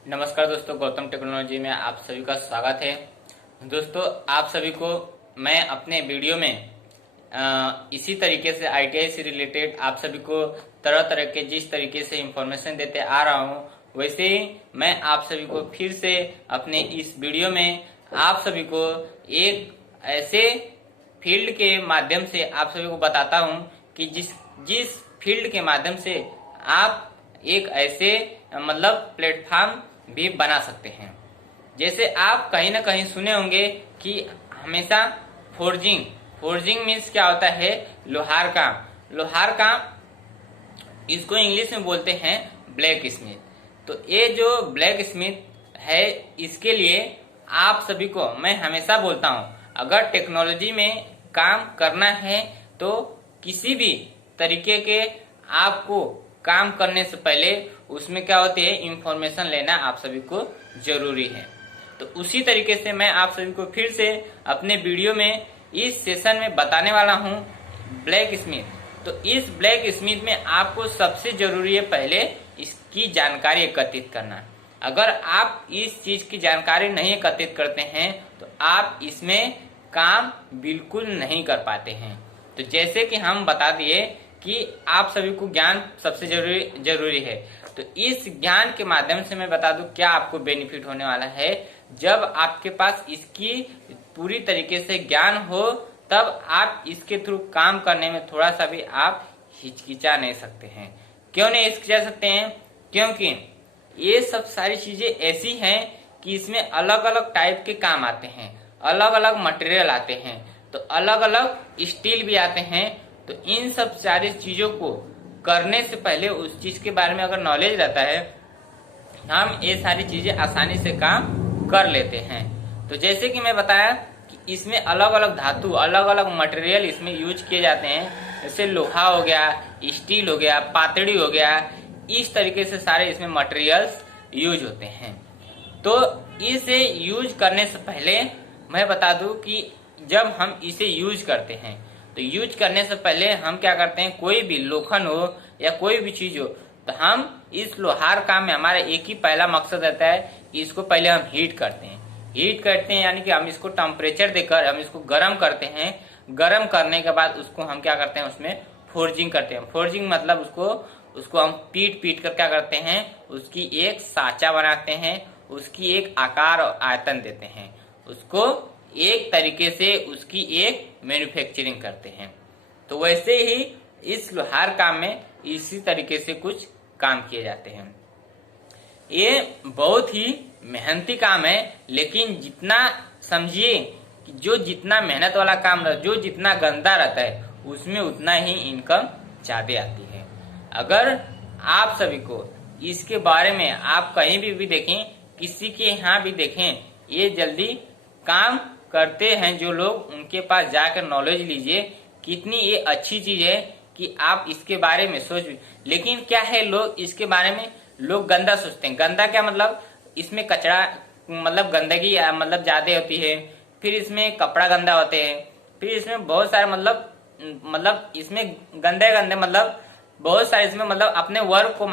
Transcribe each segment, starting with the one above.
नमस्कार दोस्तों, गौतम टेक्नोलॉजी में आप सभी का स्वागत है। दोस्तों, आप सभी को मैं अपने वीडियो में इसी तरीके से आईटीआई से रिलेटेड आप सभी को तरह तरह के जिस तरीके से इंफॉर्मेशन देते आ रहा हूं, वैसे ही मैं आप सभी को फिर से अपने इस वीडियो में आप सभी को एक ऐसे फील्ड के माध्यम से आप सभी को बताता हूं कि जिस फील्ड के माध्यम से आप एक ऐसे प्लेटफॉर्म भी बना सकते हैं। जैसे आप कहीं ना कहीं सुने होंगे कि हमेशा फोर्जिंग मीन्स क्या होता है? लोहार काम इसको इंग्लिश में बोलते हैं ब्लैक स्मिथ। तो ये जो ब्लैक स्मिथ है, इसके लिए आप सभी को मैं हमेशा बोलता हूं, अगर टेक्नोलॉजी में काम करना है तो किसी भी तरीके के आपको काम करने से पहले उसमें क्या होती है, इंफॉर्मेशन लेना आप सभी को जरूरी है। तो उसी तरीके से मैं आप सभी को फिर से अपने वीडियो में इस सेशन में बताने वाला हूं ब्लैक स्मिथ। तो इस ब्लैक स्मिथ में आपको सबसे जरूरी है पहले इसकी जानकारी एकत्रित करना। अगर आप इस चीज की जानकारी नहीं एकत्रित करते हैं तो आप इसमें काम बिल्कुल नहीं कर पाते हैं। तो जैसे कि हम बता दिए कि आप सभी को ज्ञान सबसे जरूरी है, तो इस ज्ञान के माध्यम से मैं बता दूं क्या आपको बेनिफिट होने वाला है। जब आपके पास इसकी पूरी तरीके से ज्ञान हो, तब आप इसके थ्रू काम करने में थोड़ा सा भी आप हिचकिचा नहीं सकते हैं। क्यों नहीं हिचकिचा सकते हैं? क्योंकि ये सब सारी चीजें ऐसी हैं कि इसमें अलग अलग टाइप के काम आते हैं, अलग अलग मटेरियल आते हैं, तो अलग अलग स्टील भी आते हैं। तो इन सब सारी चीजों को करने से पहले उस चीज के बारे में अगर नॉलेज रहता है, हम ये सारी चीजें आसानी से काम कर लेते हैं। तो जैसे कि मैं बताया कि इसमें अलग अलग धातु, अलग अलग मटेरियल इसमें यूज किए जाते हैं। जैसे लोहा हो गया, स्टील हो गया, पातड़ी हो गया, इस तरीके से सारे इसमें मटेरियल्स यूज होते हैं। तो इसे यूज करने से पहले मैं बता दूं कि जब हम इसे यूज करते हैं तो यूज करने से पहले हम क्या करते हैं, कोई भी लोखंड हो या कोई भी चीज हो, तो हम इस लोहार काम में हमारा एक ही पहला मकसद रहता है कि इसको पहले हम हीट करते हैं, यानी कि हम इसको टेम्परेचर देकर हम इसको गर्म करते हैं। गर्म करने के बाद उसको हम क्या करते हैं, उसमें फोर्जिंग करते हैं। फोर्जिंग मतलब उसको हम पीट कर क्या करते हैं, उसकी एक साँचा बनाते हैं, उसकी एक आकार और आयतन देते हैं, उसको एक तरीके से उसकी एक मैन्युफैक्चरिंग करते हैं। तो वैसे ही इस लोहार काम में इसी तरीके से कुछ काम किए जाते हैं। ये बहुत ही मेहनती काम है, लेकिन जितना समझिए कि जो जितना मेहनत वाला काम रहता है, जो जितना गंदा रहता है, उसमें उतना ही इनकम ज्यादा आती है। अगर आप सभी को इसके बारे में आप कहीं भी देखें, किसी के यहाँ भी देखें, ये जल्दी काम करते हैं जो लोग, उनके पास जाकर नॉलेज लीजिए कितनी ये अच्छी चीज है कि आप इसके बारे में सोच। लेकिन क्या है, लोग इसके बारे में लोग गंदा सोचते हैं। गंदा क्या मतलब, इसमें कचरा गंदगी ज्यादा होती है, फिर इसमें कपड़ा गंदा होते हैं, फिर इसमें बहुत सारे इसमें गंदे बहुत सारे इसमें अपने वर्क को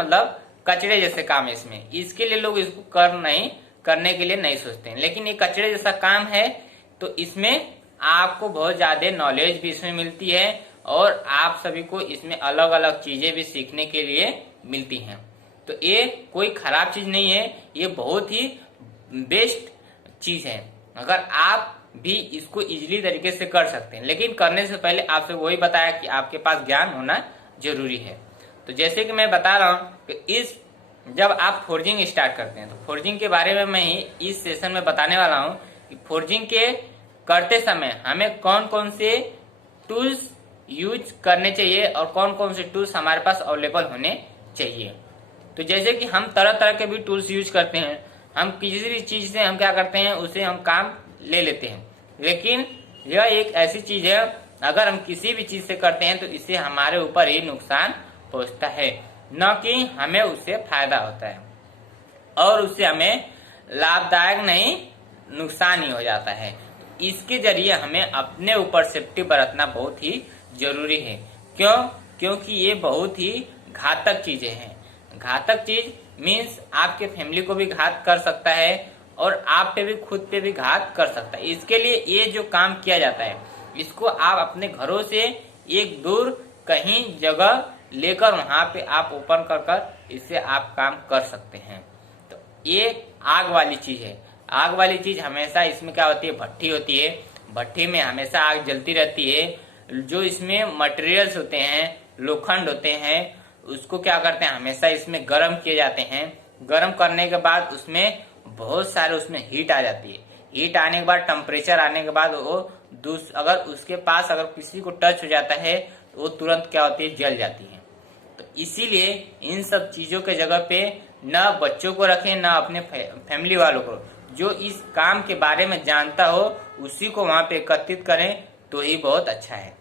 कचरे जैसे काम है इसमें, इसके लिए लोग इसको करने के लिए नहीं सोचते हैं। लेकिन ये कचरे जैसा काम है, तो इसमें आपको बहुत ज्यादा नॉलेज भी इसमें मिलती है और आप सभी को इसमें अलग अलग चीजें भी सीखने के लिए मिलती हैं। तो ये कोई खराब चीज नहीं है, ये बहुत ही बेस्ट चीज है। अगर आप भी इसको इजीली तरीके से कर सकते हैं, लेकिन करने से पहले आपसे वही बताया कि आपके पास ज्ञान होना जरूरी है। तो जैसे कि मैं बता रहा हूँ कि जब आप फोर्जिंग स्टार्ट करते हैं, तो फोर्जिंग के बारे में मैं इस सेशन में बताने वाला हूँ कि फोर्जिंग के करते समय हमें कौन कौन से टूल्स यूज करने चाहिए और कौन कौन से टूल्स हमारे पास अवेलेबल होने चाहिए। तो जैसे कि हम तरह तरह के भी टूल्स यूज करते हैं, हम किसी भी चीज से हम क्या करते हैं, उसे हम काम ले लेते हैं। लेकिन यह एक ऐसी चीज है, अगर हम किसी भी चीज से करते हैं तो इससे हमारे ऊपर ही नुकसान पहुंचता है, न कि हमें उससे फायदा होता है, और उससे हमें लाभदायक नहीं, नुकसान ही हो जाता है। इसके जरिए हमें अपने ऊपर सेफ्टी बरतना बहुत ही जरूरी है। क्योंकि ये बहुत ही घातक चीजें हैं। घातक चीज मीन्स आपके फैमिली को भी घात कर सकता है और आप पे भी, खुद पे भी घात कर सकता है। इसके लिए ये जो काम किया जाता है, इसको आप अपने घरों से एक दूर कहीं जगह लेकर वहां पे आप ओपन कर कर इससे आप काम कर सकते हैं। तो ये आग वाली चीज है। आग वाली चीज हमेशा इसमें क्या होती है, भट्ठी होती है। भट्ठी में हमेशा आग जलती रहती है। जो इसमें मटेरियल्स होते हैं, लोखंड होते हैं, उसको क्या करते हैं, हमेशा इसमें गर्म किए जाते हैं। गर्म करने के बाद उसमें बहुत सारे उसमें हीट आ जाती है। हीट आने के बाद, टेम्परेचर आने के बाद वो अगर उसके पास अगर किसी को टच हो जाता है तो वो तुरंत क्या होती है, जल जाती है। तो इसीलिए इन सब चीजों के जगह पे न बच्चों को रखें, न अपने फैमिली वालों को। जो इस काम के बारे में जानता हो उसी को वहां पे एकत्रित करें तो ही बहुत अच्छा है।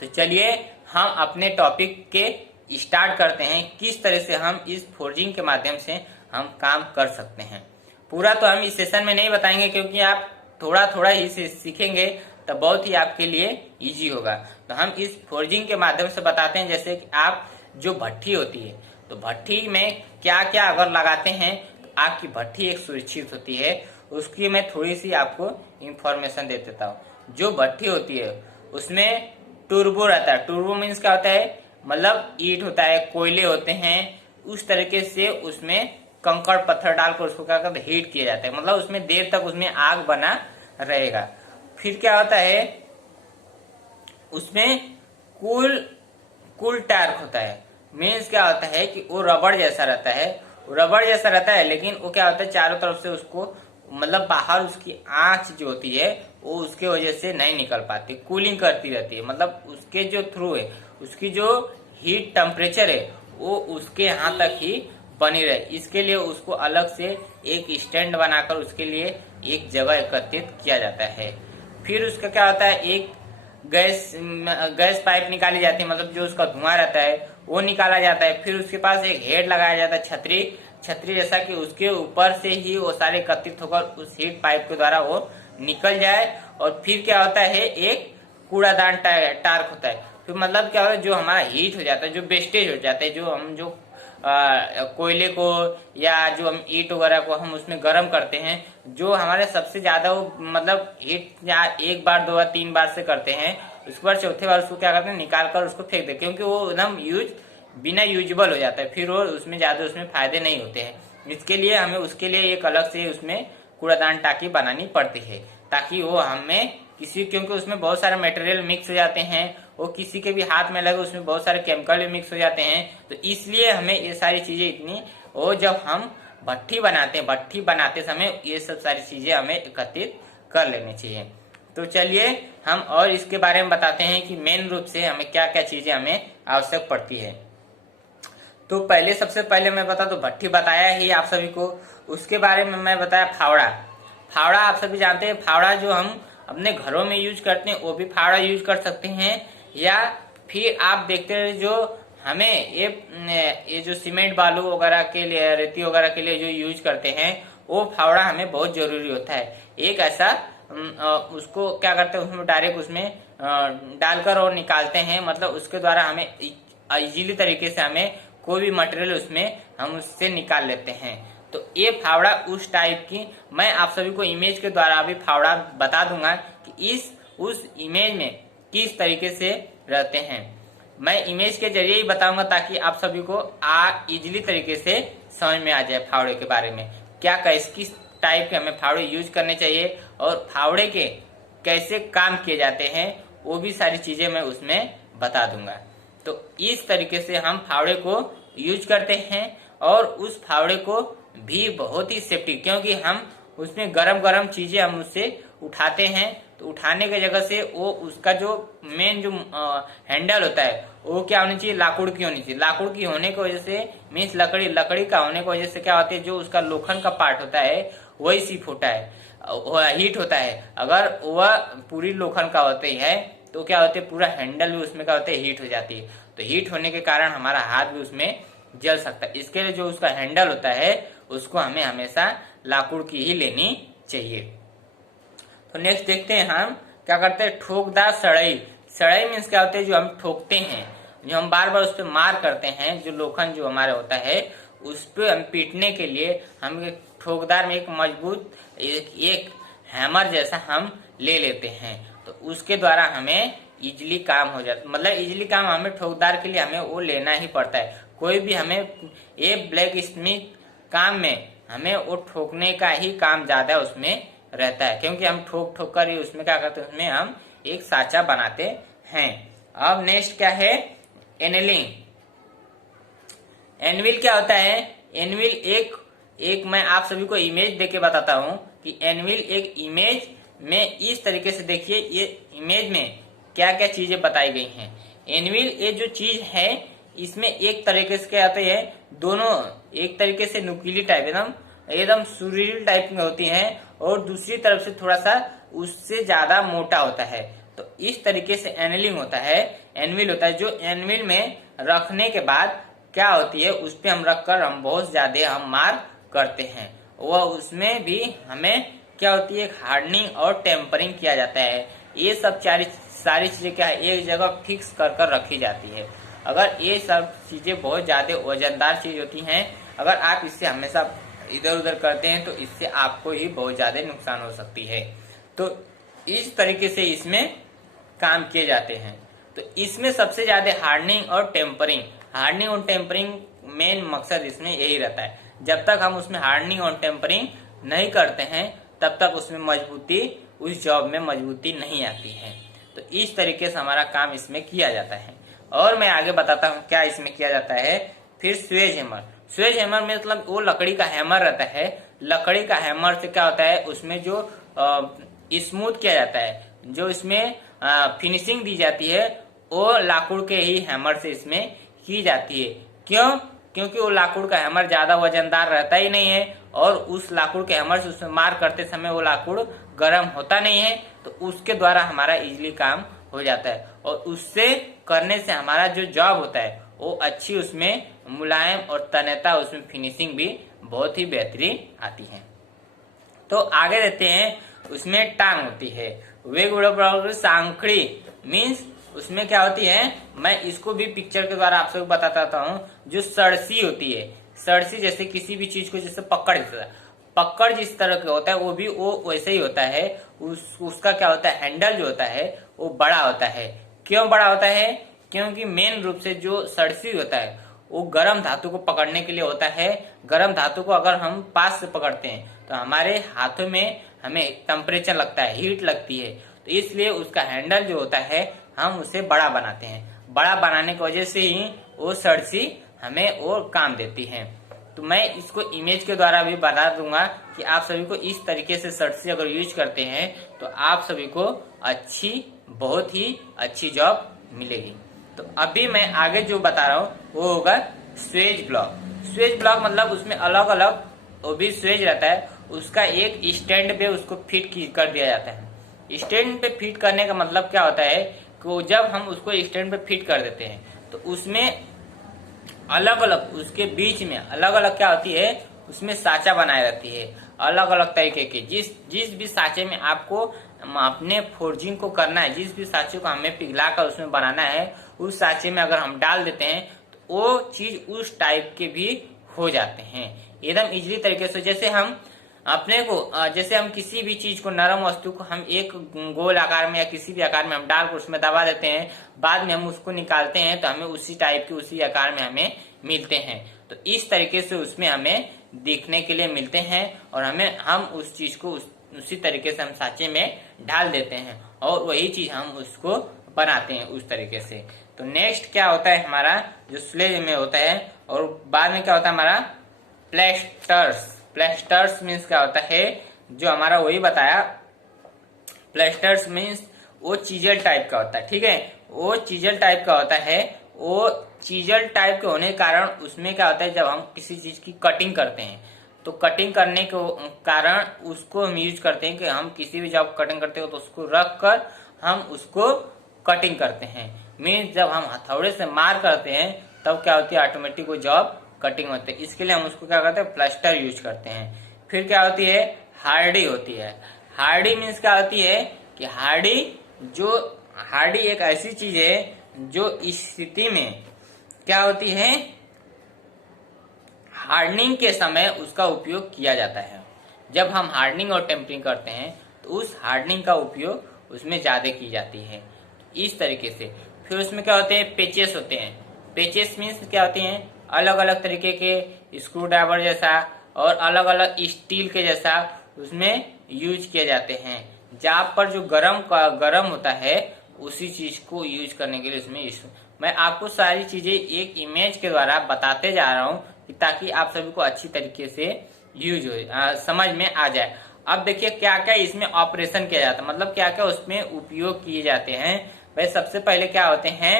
तो चलिए हम अपने टॉपिक के स्टार्ट करते हैं, किस तरह से हम इस फोर्जिंग के माध्यम से हम काम कर सकते हैं। पूरा तो हम इस सेशन में नहीं बताएंगे, क्योंकि आप थोड़ा थोड़ा ही सीखेंगे तो बहुत ही आपके लिए इजी होगा। तो हम इस फोर्जिंग के माध्यम से बताते हैं। जैसे कि आप जो भट्ठी होती है, तो भट्ठी में क्या क्या अगर लगाते हैं तो आपकी भट्ठी एक सुरक्षित होती है। उसकी मैं थोड़ी सी आपको इंफॉर्मेशन दे देता हूँ। जो भट्ठी होती है उसमें टर्बो रहता है। टर्बो मीन्स क्या होता है, मतलब ईंट होता है, कोयले होते हैं, उस तरीके से उसमें कंकड़ पत्थर डालकर उसको क्या करते, हीट किया जाता है। मतलब उसमें देर तक उसमें आग बना रहेगा। फिर क्या होता है, उसमें कूल टार्क होता है। मीन्स क्या होता है कि वो रबड़ जैसा रहता है। रबड़ जैसा रहता है, लेकिन वो क्या होता है, चारों तरफ से उसको मतलब बाहर उसकी आंच जो होती है वो उसके वजह से नहीं निकल पाती, कूलिंग करती रहती है। मतलब उसके जो थ्रू है, उसकी जो हीट टेम्परेचर है वो उसके यहाँ तक ही बनी रहे। इसके लिए उसको अलग से एक स्टैंड बनाकर उसके लिए एक जगह एकत्रित किया जाता है। फिर उसका क्या होता है, एक गैस पाइप निकाली जाती है, मतलब जो उसका धुआं रहता है वो निकाला जाता है। फिर उसके पास एक हेड लगाया जाता है, छतरी जैसा, कि उसके ऊपर से ही वो सारे एकत्रित होकर उस हीट पाइप के द्वारा वो निकल जाए। और फिर क्या होता है, एक कूड़ादान टार्क होता है। फिर मतलब क्या होता है, जो हमारा हीट हो जाता है, जो वेस्टेज हो जाता है, जो हम जो कोयले को या जो हम ईंट वगैरह को हम उसमें गर्म करते हैं, जो हमारे सबसे ज्यादा वो मतलब हीट एक बार, दो बार, तीन बार से करते हैं, उसके बाद चौथे बार उसको क्या करते हैं, निकाल कर उसको फेंक देते हैं, क्योंकि वो एकदम बिना यूजेबल हो जाता है। फिर वो उसमें ज्यादा उसमें फायदे नहीं होते हैं। इसके लिए हमें उसके लिए एक अलग से उसमें कूड़ादान टाकी बनानी पड़ती है, ताकि वो हमें क्योंकि उसमें बहुत सारे मटेरियल मिक्स हो जाते हैं, वो किसी के भी हाथ में लगे उसमें बहुत सारे केमिकल भी मिक्स हो जाते हैं। तो इसलिए हमें ये सारी चीजें इतनी, और जब हम भट्ठी बनाते हैं, भट्ठी बनाते समय ये सब सारी चीजें हमें एकत्रित कर लेनी चाहिए। तो चलिए हम और इसके बारे में बताते हैं कि मेन रूप से हमें क्या क्या चीजें हमें आवश्यक पड़ती है। तो पहले, सबसे पहले मैं बता, तो भट्ठी बताया ही आप सभी को। उसके बारे में मैं बताया फावड़ा। फावड़ा आप सभी जानते हैं, फावड़ा जो हम अपने घरों में यूज करते हैं वो भी फावड़ा यूज कर सकते हैं। या फिर आप देखते हैं जो हमें ये जो सीमेंट बालू वगैरह के लिए, रेती वगैरह के लिए जो यूज करते हैं, वो फावड़ा हमें बहुत जरूरी होता है। एक ऐसा उसको क्या करते हैं, उसमें डायरेक्ट उसमें डालकर और निकालते हैं। मतलब उसके द्वारा हमें इजीली तरीके से हमें कोई भी मटेरियल उसमें हम उससे निकाल लेते हैं। तो ये फावड़ा उस टाइप की, मैं आप सभी को इमेज के द्वारा भी फावड़ा बता दूंगा कि उस इमेज में किस तरीके से रहते हैं। मैं इमेज के जरिए ही बताऊंगा ताकि आप सभी को इजीली तरीके से समझ में आ जाए फावड़े के बारे में, किस टाइप के हमें फावड़े यूज करने चाहिए और फावड़े के कैसे काम किए जाते हैं, वो भी सारी चीजें मैं उसमें बता दूंगा। तो इस तरीके से हम फावड़े को यूज करते हैं, और उस फावड़े को भी बहुत ही सेफ्टी, क्योंकि हम उसमें गरम चीजें हम उससे उठाते हैं। तो उठाने की जगह से वो उसका जो मेन जो हैंडल होता है वो क्या होनी चाहिए, लाकड़ की होनी चाहिए। लाकड़ की होने की वजह से मीन्स लकड़ी का होने की वजह से क्या होती है, जो उसका लोखंड का पार्ट होता है वही सिर्फ होता है, हीट होता है। अगर वह पूरी लोखंड का होती है तो क्या होते है, पूरा हैंडल भी उसमें क्या होता है, हीट हो जाती है। तो हीट होने के कारण हमारा हाथ भी उसमें जल सकता है। इसके लिए जो उसका हैंडल होता है उसको हमें हमेशा लाकड़ की ही लेनी चाहिए। तो नेक्स्ट देखते हैं हम क्या करते हैं, ठोकदार सड़ाई। सड़ाई मीन्स क्या होते है, जो हम ठोकते हैं, जो हम बार बार उस पर मार करते हैं, जो लोखंड जो हमारे होता है उस पे हम पीटने के लिए हम एक ठोकदार में एक मजबूत एक हैमर जैसा हम ले लेते हैं। तो उसके द्वारा हमें इजीली काम हो जाता, मतलब इजीली काम हमें ठोकदार के लिए हमें वो लेना ही पड़ता है। कोई भी हमें ये ब्लैक स्मिथ काम में हमें वो ठोकने का ही काम ज्यादा उसमें रहता है, क्योंकि हम ठोक ठोक कर ही उसमें क्या करते हैं, उसमें हम एक साँचा बनाते हैं। अब नेक्स्ट क्या है, एनविलिंग। एनविल क्या होता है? एनविल एक मैं आप सभी को इमेज देके बताता हूं कि एनविल एक इमेज में इस तरीके से देखिए, ये इमेज में क्या क्या चीजें बताई गई हैं। एनविल ये जो चीज है इसमें एक तरीके से क्या आते हैं, दोनों एक तरीके से नुकीली टाइप एकदम एकदम सुरीली टाइप में होती हैं और दूसरी तरफ से थोड़ा सा उससे ज्यादा मोटा होता है। तो इस तरीके से एनविलिंग होता है, एनविल होता है, जो एनविल में रखने के बाद क्या होती है, उस पे हम रखकर हम बहुत ज्यादा हम मार करते हैं। वह उसमें भी हमें क्या होती है, हार्डनिंग और टेम्परिंग किया जाता है। ये सब सारी चीजें क्या है, एक जगह फिक्स कर कर रखी जाती है। अगर ये सब चीजें बहुत ज्यादा वजनदार चीज होती हैं, अगर आप इससे हमेशा इधर उधर करते हैं तो इससे आपको ही बहुत ज्यादा नुकसान हो सकती है। तो इस तरीके से इसमें काम किए जाते हैं। तो इसमें सबसे ज्यादा हार्डनिंग और टेम्परिंग मेन मकसद इसमें यही रहता है। जब तक हम उसमें हार्डनिंग और टेम्परिंग नहीं करते हैं तब तक उसमें मजबूती, उस जॉब में मजबूती नहीं आती है। तो इस तरीके से हमारा काम इसमें किया जाता है। और मैं आगे बताता हूँ क्या इसमें किया जाता है। फिर स्वेज हैमर में मतलब वो लकड़ी का हैमर रहता है। लकड़ी का हैमर से क्या होता है, उसमें जो स्मूथ किया जाता है, जो इसमें फिनिशिंग दी जाती है, वो लाकुड़ के ही हैमर से इसमें की जाती है। क्यों? क्योंकि वो लाकुड़ का हैमर ज्यादा वजनदार रहता ही नहीं है और उस लाकुड़ के हैमर से उसमें मार करते समय वो लाकुड़ गर्म होता नहीं है, तो उसके द्वारा हमारा इजीली काम हो जाता है। और उससे करने से हमारा जो जॉब होता है वो अच्छी, उसमें मुलायम और तन्यता, उसमें फिनिशिंग भी बहुत ही बेहतरीन आती है। तो आगे देते हैं, उसमें टांग होती है, वेग सांखड़ी मीन्स उसमें क्या होती है, मैं इसको भी पिक्चर के द्वारा आप सबको बताता हूँ। जो सड़सी होती है, सड़सी जैसे किसी भी चीज को जैसे पकड़ जिस तरह का होता है वो भी वो वैसे ही होता है। उसका क्या होता है, हैंडल जो होता है वो बड़ा होता है। क्यों बड़ा होता है? क्योंकि मेन रूप से जो सड़सी होता है वो गर्म धातु को पकड़ने के लिए होता है। गर्म धातु को अगर हम पास से पकड़ते हैं तो हमारे हाथों में हमें टेम्परेचर लगता है, हीट लगती है। तो इसलिए उसका हैंडल जो होता है हम उसे बड़ा बनाते हैं। बड़ा बनाने की वजह से ही वो सड़सी हमें वो काम देती है। तो मैं इसको इमेज के द्वारा भी बता दूंगा कि आप सभी को इस तरीके से सड़सी अगर यूज करते हैं तो आप सभी को अच्छी, बहुत ही अच्छी जॉब मिलेगी। तो अभी मैं आगे जो बता रहा हूँ वो होगा स्वेज ब्लॉक मतलब उसमें अलग अलग वो भी स्वेज रहता है, उसका एक स्टैंड पे उसको फिट कर दिया जाता है। स्टैंड पे फिट करने का मतलब क्या होता है कि जब हम उसको स्टैंड पे फिट कर देते हैं तो उसमें अलग अलग, उसके बीच में अलग अलग क्या होती है, उसमें साँचा बनाए रहती है अलग अलग तरीके के। जिस भी साँचे में आपको अपने फोर्जिंग को करना है, जिस भी साँचे को हमें पिघला कर उसमें बनाना है, उस साँचे में अगर हम डाल देते हैं तो वो चीज उस टाइप के भी हो जाते हैं एकदम इजीली तरीके से। जैसे हम अपने को, जैसे हम किसी भी चीज को, नरम वस्तु को हम एक गोल आकार में या किसी भी आकार में हम डाल कर उसमें दबा देते हैं, बाद में हम उसको निकालते हैं तो हमें उसी टाइप के, उसी आकार में हमें मिलते हैं। तो इस तरीके से उसमें हमें दिखने के लिए मिलते हैं और हम उस चीज को उसी तरीके से हम साँचे में डाल देते हैं और वही चीज हम उसको बनाते हैं उस तरीके से। तो नेक्स्ट क्या होता है हमारा, जो स्लेज में होता है, और बाद में क्या होता है हमारा प्लास्टर्स मीन्स क्या होता है, जो हमारा वही बताया। प्लास्टर्स मीन्स वो चीजल टाइप का होता है, ठीक है, वो चीजल टाइप का होता है। वो चीजल टाइप के होने के कारण उसमें क्या होता है, जब हम किसी चीज की कटिंग करते हैं तो कटिंग करने के कारण उसको हम यूज करते हैं कि हम किसी भी जब कटिंग करते हो तो उसको रख कर हम उसको कटिंग करते हैं। मीन्स जब हम हथौड़े से मार करते हैं तब क्या होती है, ऑटोमेटिक वो जॉब कटिंग होती है। इसके लिए हम उसको क्या करते हैं, प्लास्टर यूज करते हैं। फिर क्या होती है, हार्डी होती है। हार्डी मीन्स क्या होती है कि हार्डी एक ऐसी चीज है जो इस स्थिति में क्या होती है, हार्डनिंग के समय उसका उपयोग किया जाता है। जब हम हार्डनिंग और टेम्परिंग करते हैं तो उस हार्डनिंग का उपयोग उसमें ज्यादा की जाती है। इस तरीके से फिर उसमें क्या होते हैं, पेचेस होते हैं। पेचेस मीन्स क्या होते हैं, अलग अलग तरीके के स्क्रू ड्राइवर जैसा और अलग अलग स्टील के जैसा उसमें यूज किए जाते हैं। जहाँ पर जो गरम होता है उसी चीज को यूज करने के लिए उसमें मैं आपको सारी चीजें एक इमेज के द्वारा बताते जा रहा हूँ ताकि आप सभी को अच्छी तरीके से यूज हो समझ में आ जाए। अब देखिए क्या क्या इसमें ऑपरेशन किया जाता है, मतलब क्या क्या उसमें उपयोग किए जाते हैं। भाई सबसे पहले क्या होते हैं,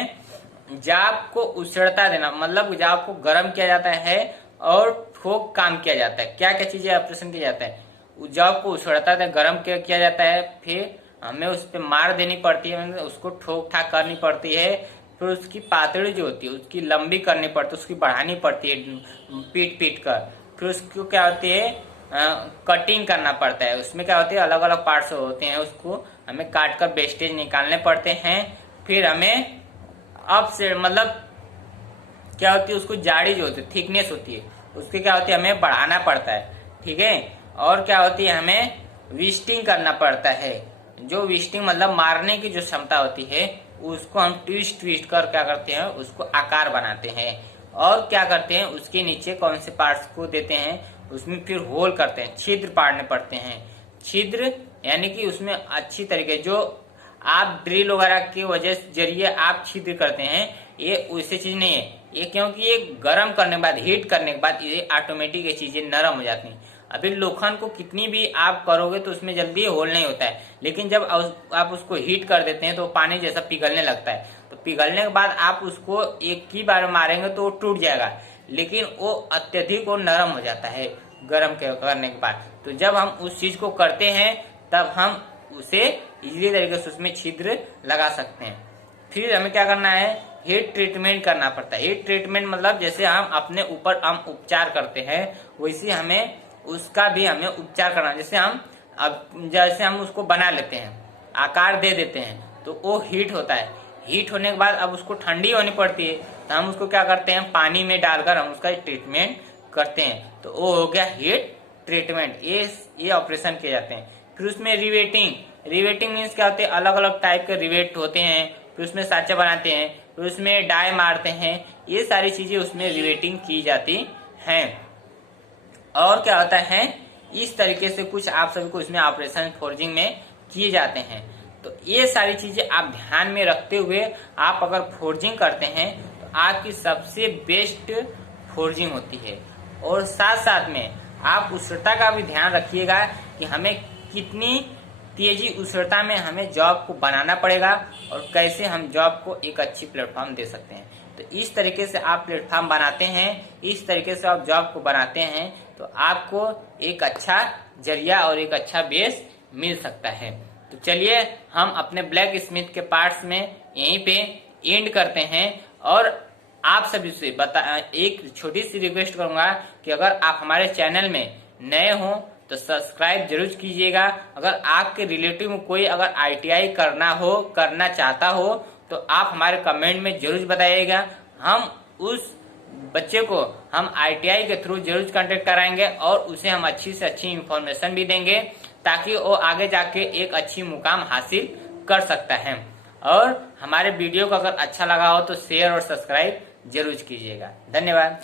जाप को उछड़ता देना, मतलब जाप को गर्म किया जाता है और ठोक काम किया जाता है। क्या क्या चीजें ऑपरेशन किया जाता है, जाप को उछड़ता है, गर्म किया जाता है, फिर हमें उस पर मार देनी पड़ती है, उसको ठोक ठाक करनी पड़ती है, फिर उसकी पातड़ी जो होती है उसकी लंबी करनी पड़ती है, उसकी बढ़ानी पड़ती है पीट पीट कर, फिर उसको क्या होती है कटिंग करना पड़ता है। उसमें क्या होती है अलग अलग पार्ट्स होते हैं, उसको हमें काट कर वेस्टेज निकालने पड़ते हैं। फिर हमें अब से मतलब क्या होती है, उसको जाड़ी जो होती है थिकनेस होती है उसकी क्या होती है हमें बढ़ाना पड़ता है, ठीक है। और क्या होती है हमें विस्टिंग करना पड़ता है, जो विस्टिंग मतलब मारने की जो क्षमता होती है उसको हम ट्विस्ट कर क्या करते हैं उसको आकार बनाते हैं। और क्या करते हैं उसके नीचे कौन से पार्ट्स को देते हैं, उसमें फिर होल करते हैं, छिद्र पाड़ने पड़ते हैं। छिद्र यानी कि उसमें अच्छी तरीके जो आप ड्रिल वगैरह के वजह जरिए आप छिद्र करते हैं, ये वैसे चीज नहीं है ये, क्योंकि ये गर्म करने के बाद हीट करने के बाद ये ऑटोमेटिक ये चीजें नरम हो जाती हैं। अभी लोखंड को कितनी भी आप करोगे तो उसमें जल्दी होल नहीं होता है, लेकिन जब आप उसको हीट कर देते हैं तो पानी जैसा पिघलने लगता है। तो पिघलने के बाद आप उसको एक ही बार मारेंगे तो वो टूट जाएगा, लेकिन वो अत्यधिक और नरम हो जाता है गर्म करने के बाद। तो जब हम उस चीज को करते हैं तब हम उसे इजीली तरीके से उसमें छिद्र लगा सकते हैं। फिर हमें क्या करना है, हीट ट्रीटमेंट करना पड़ता है। हीट ट्रीटमेंट मतलब जैसे हम अपने ऊपर हम उपचार करते हैं वैसे हमें उसका भी हमें उपचार करना। जैसे हम उसको बना लेते हैं, आकार दे देते हैं, तो वो हीट होता है। हीट होने के बाद अब उसको ठंडी होनी पड़ती है, तो हम उसको क्या करते हैं पानी में डालकर हम उसका ट्रीटमेंट करते हैं। तो वो हो गया हीट ट्रीटमेंट। ये ऑपरेशन किए जाते हैं। फिर उसमें रिवेटिंग मीन्स क्या होते हैं, अलग अलग टाइप के रिवेट होते हैं। फिर उसमें साँचे बनाते हैं, फिर उसमें डाई मारते हैं, ये सारी चीजें उसमें रिवेटिंग की जाती हैं। और क्या होता है इस तरीके से कुछ आप सभी को इसमें ऑपरेशन फोर्जिंग में किए जाते हैं। तो ये सारी चीजें आप ध्यान में रखते हुए आप अगर फोर्जिंग करते हैं तो आपकी सबसे बेस्ट फोर्जिंग होती है। और साथ साथ में आप उष्णता का भी ध्यान रखिएगा कि हमें कितनी तेजी उष्णता में हमें जॉब को बनाना पड़ेगा और कैसे हम जॉब को एक अच्छी प्लेटफॉर्म दे सकते हैं। तो इस तरीके से आप प्लेटफॉर्म बनाते हैं, इस तरीके से आप जॉब को बनाते हैं तो आपको एक अच्छा जरिया और एक अच्छा बेस मिल सकता है। तो चलिए हम अपने ब्लैक स्मिथ के पार्ट्स में यहीं पे एंड करते हैं। और आप सभी से एक छोटी सी रिक्वेस्ट करूंगा कि अगर आप हमारे चैनल में नए हो तो सब्सक्राइब जरूर कीजिएगा। अगर आपके रिलेटिव में कोई अगर ITI करना चाहता हो तो आप हमारे कमेंट में जरूर बताइएगा। हम उस बच्चे को हम ITI के थ्रू जरूर कांटेक्ट कराएंगे और उसे हम अच्छी से अच्छी इंफॉर्मेशन भी देंगे ताकि वो आगे जाके एक अच्छी मुकाम हासिल कर सकता है। और हमारे वीडियो को अगर अच्छा लगा हो तो शेयर और सब्सक्राइब जरूर कीजिएगा। धन्यवाद।